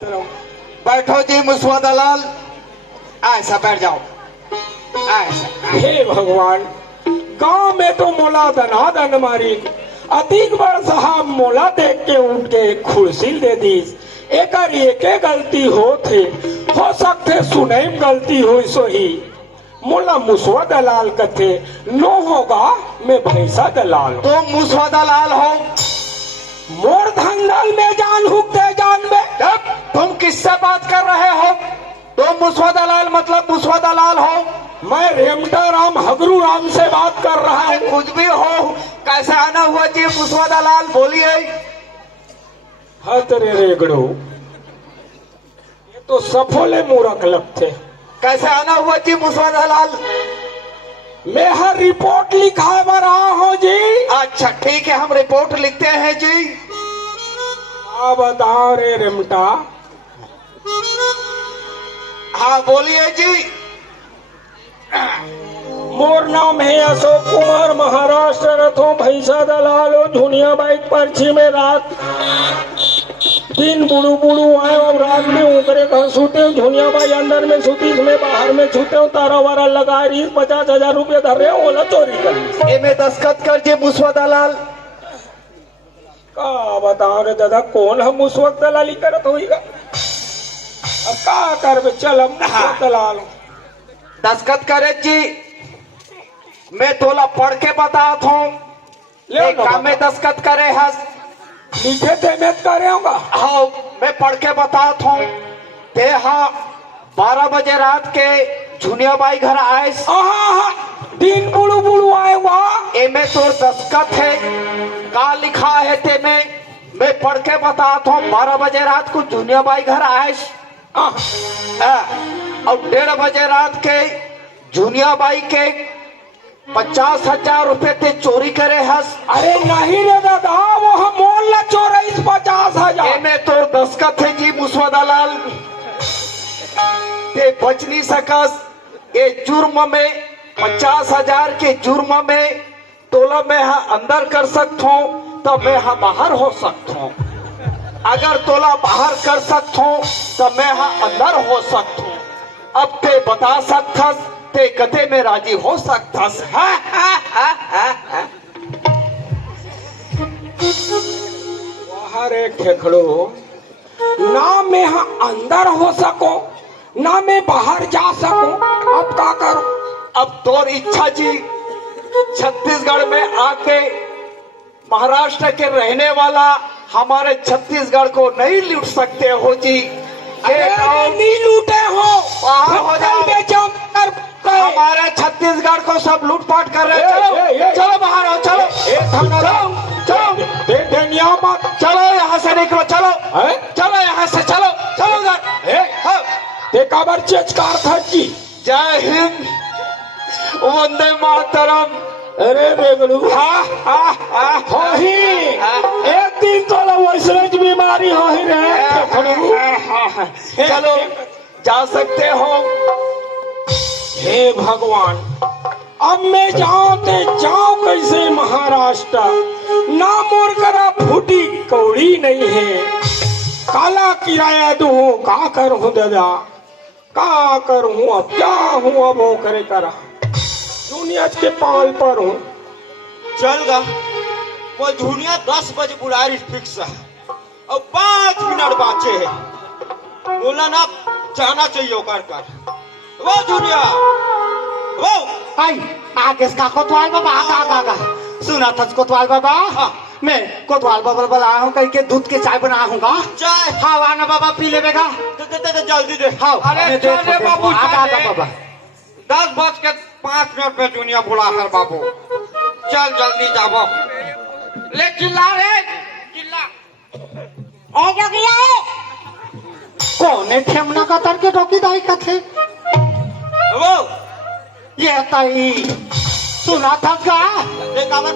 बैठो जी मुसवा दलाल, ऐसा बैठ जाओ। ऐसा हे भगवान, गांव में तो मोला दनादन मारी अधिक बार साहब मोला देख के उठ के कुर्सी दे दी। एक गलती हो सकते सुने गलती हुई सोही। मोला मुसवा दलाल कथे नो होगा मैं भैंसा दलाल। तुम मुसवा दलाल हो? मोर धंधल में जान हुकते जान में। तुम किससे बात कर रहे हो? तुम मुसवा दलाल मतलब मुसवा दलाल हो? मैं रेमटा राम हगरू राम से बात कर रहा हूँ। कुछ भी हो, कैसे आना हुआ जी मुसवा दलाल, बोलिए। हतरे रेगड़ो, ये तो सफोले मूर्ख लगते। कैसे आना हुआ जी मुसवा दलाल? मैं हर रिपोर्ट लिखा रहा हूँ जी। अच्छा ठीक है, हम रिपोर्ट लिखते हैं जी। हाँ बताओ रे रेमटा। हाँ बोलिए जी। मोर नाम है अशोक कुमार, महाराष्ट्र रथों भैंसा दलालो झुनिया बाइक पर्ची में रात दिन बुड़ू बुड़ू आए और रात में ऊपरे घर सूते झुनिया बाई अंदर में सूती में बाहर में छूते तारा वारा लगा रही 50,000 रुपये धर रहे ओला चोरी कर। ये में दस्खत कर जी मुसवा दलाल। का बताओ रे दादा, कौन हम उस वक्त दलाली करत होईगा? अब का कर चल हम दलाल। दस्खत करे जी, मैं तोला पढ़ के बतात हूँ। एक काम में दस्खत करे हस लिखे थे मैं करेगा। हाँ मैं पढ़ के बतात हूँ। ते हाँ 12 बजे रात के झुनिया बाई घर आए। दिन बुड़ू बुड़ू आए वहाँ। एमे तो दस्खत है, का लिखा है ते में मैं पढ़ के बताता हूँ। 12 बजे रात को झुनिया बाई घर आए और 1:30 बजे रात के झुनिया बाई के 50,000 रुपए ते चोरी करे हस। अरे नहीं रे दादा, वो हम मोल न चोरी 50,000। एमे तो दस्खत है जी मुसवा दलाल। ते बच नहीं सकस। ये जुर्म में 50,000 के जुर्म में तोला मैं अंदर कर सकता हूँ तो मैं बाहर हो सकता हूँ। अगर तोला बाहर कर सकता हूँ तो मैं अंदर हो सकता हूँ। अब ते बता सकथस, ते कते में राजी हो सकथस। बाहर एक खेखड़ो ना मैं अंदर हो सको ना मैं बाहर जा सकूं। अब क्या करूं? अब तोर इच्छा जी, छत्तीसगढ़ में आके महाराष्ट्र के रहने वाला हमारे छत्तीसगढ़ को नहीं लूट सकते हो जी। नहीं लूटे हो, बाहर हो जाओ। हमारे छत्तीसगढ़ को सब लूटपाट कर रहे हैं। चलो बाहर आओ, चलो चलो चलो यहाँ से निकलो। चलो चलो यहाँ से, चलो चलो घर। देखा बार चेचकार था जी। जय हिंद, वंदे मातरम। अरे बेगलू हो ही एक दिन तो वैसलेज बीमारी हो ही रहे। चलो जा सकते हो। हे भगवान, अब मैं जाऊं ते जाऊं कैसे महाराष्ट्र? ना मोर करा फूटी कौड़ी नहीं है। काला किराया दू का करूं दादा, का करूं? अब क्या हूँ, अब वो करे करा दुनिया के पाल पर हूँ। चल गा वो झुनिया 10 बजे बुलारी फिक्स है और 5 मिनट बाचे है। बोला ना जाना चाहिए कर वो झुनिया वो आई आगे का कोतवाल बाबा आगा सुना था कोतवाल बाबा। हाँ। मैं कोतवाल बाबा बुलाया हूँ, करके दूध के चाय बनाया हूँ। चाय हाँ आना बाबा पी लेगा। दे जल्दी दे। हाँ अरे चल रे बाबू, आगा बाबा 10:05 पे दुनिया बुला है बाबू। चल जल्दी जाओ। ले चिल्ला रे चिल्ला। ए जोगिया है कौन है ठेमना का तर के डोकी दाई का थे वो ये ताई सुना था का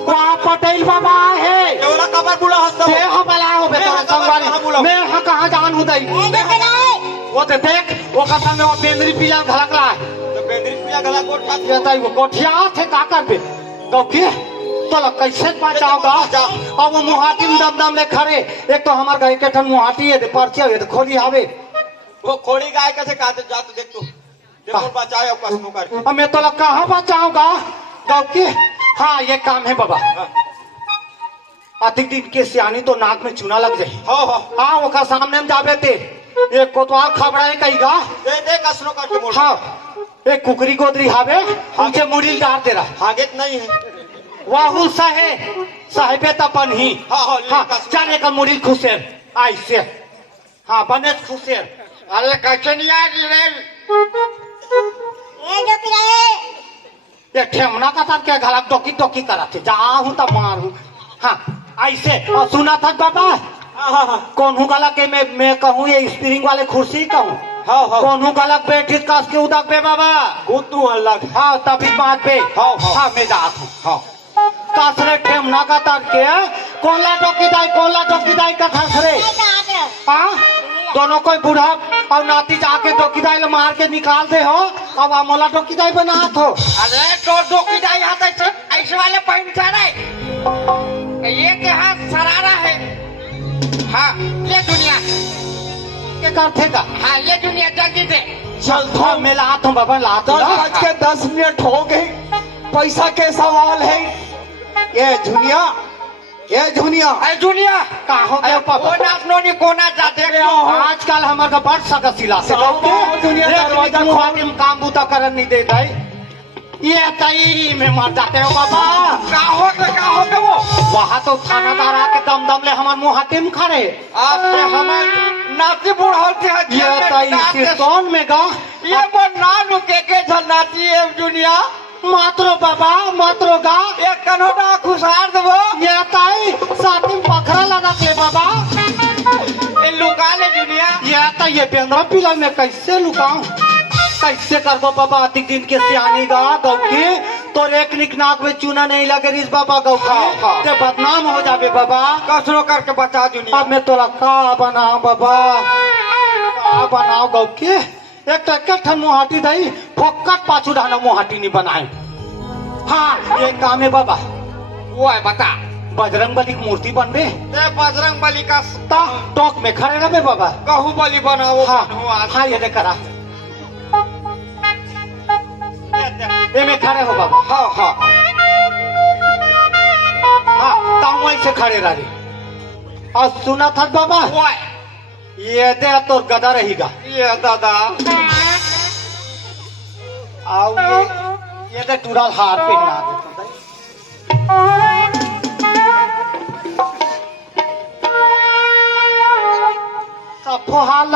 वहाँ पटेल बाबा है। केवला कबर बुला हंसता ते हम बला हो बेटा संवारी मैं यहाँ कहाँ जान हूँ दाई। ए जोगिया है वो ते देख वो कथा में वो बेंदरी पिया घलकला है। तो बेंद्री पूजा गला कोट का ये ताई वो कोठिया थे का कर पे तो के तो लग कैसे बचाओगा अब वो मुहाटी में दम दम ले खड़े एक तो हमार गाय के ठन मुहाटी है पर्चिया है खोली आवे वो खोड़ी गाय कैसे काटे जा तो देख तू देखो बचाए और कसमों कर अब मैं तो लग कहाँ बचाऊंगा गाँव के हाँ ये काम है बाबा अधिक दिन के सियानी तो नाक में चूना लग जाए हो हाँ वो का सामने में जाबे ते एक कोतवाल खबराए कहीगा दे कसनो करके मोड़ हाँ एक कुकरी गोदरी हावे उनके मुड़ी डाल दे रहा हागेत नहीं है वाहू साहेबे तपन ही हाँ हाँ जाने का मुड़ी खुशेर ऐसे हाँ बने खुशेर अरे कैसे नहीं आ रे ए जोगिया ए ये ठेमना का तार क्या घलक डोकी डोकी करा थे जाऊं तब मारू हाँ ऐसे और सुना था बाबा कौन हूँ गलक के मैं कहूँ ये स्प्रिंग वाले कुर्सी कहूँ कौन हूँ गलक बैठी कस के उदक बे बाबा गुत्तू अलग हाँ तभी बात पे हाँ मैं जात हूँ हाँ कसरे ठेमना का तार के कोला डोकी दाई का खसरे हाँ दोनों कोई बूढ़ा और नाती जाके डोकीदाई ले मार के निकाल दे हो अब मोला डोकीदाई बना हो अरे तो डोकीदाई हाथ ऐसे वाले पहन के नहीं ये के हाथ सरारा है हाँ ये दुनिया के करते का हाँ ये दुनिया जल्दी दे चल हाँ मैं लात हूँ बाबा लात हूँ 10:10 हो गए पैसा के सवाल है ये दुनिया अरे दुनिया कहाँ हो गया पापा कोना नोनी कोना जाते आजकल हमारे का बड़ सका सिला से दुनिया दरवाजा खोल काम बूता करन नहीं देता है ये तई में मर जाते हो बाबा का हो वो वहाँ तो थानादार आके दम दम ले हमारे मुँह हाथे में खड़े आपने हमारे नाती बुढ़ाते हैं ये तई कौन में गा ये वो नानू के झलनाती है दुनिया मात्रो बाबा मात्रो गा एक कनोटा खुशार देवो ये ताई साथी में पखरा लगा के बाबा ये लुका ले दुनिया ये ताई ये पेंद्रा पिला में कैसे लुकाऊं कैसे करबो बाबा अधिक दिन के सियानी गा गौ के तो एक निक नाक में चूना नहीं लगे रिस बाबा गौ के ते बदनाम हो जाबे बाबा कसरो करके बचा दुनिया अब मैं तोरा का बनाऊं बाबा का बनाऊं गौ के एक तो एक ठन मुहाटी दई फोकट पाछू डाना मुहाटी नहीं बनाए हाँ ये काम है बाबा वो है बता बजरंग बली की मूर्ति बनबे ते बजरंग बली का ता टॉक में खड़े रहे बाबा कहू बली बनाओ हाँ हाँ ये देख करा ये में खड़े हो बाबा हाँ हाँ ताऊ ऐसे खड़े रहे और सुना था बाबा वो है ये दे तो गदा रहेगा ये दादा आओ ये दे टूरा हाथ पहना दे सब हाल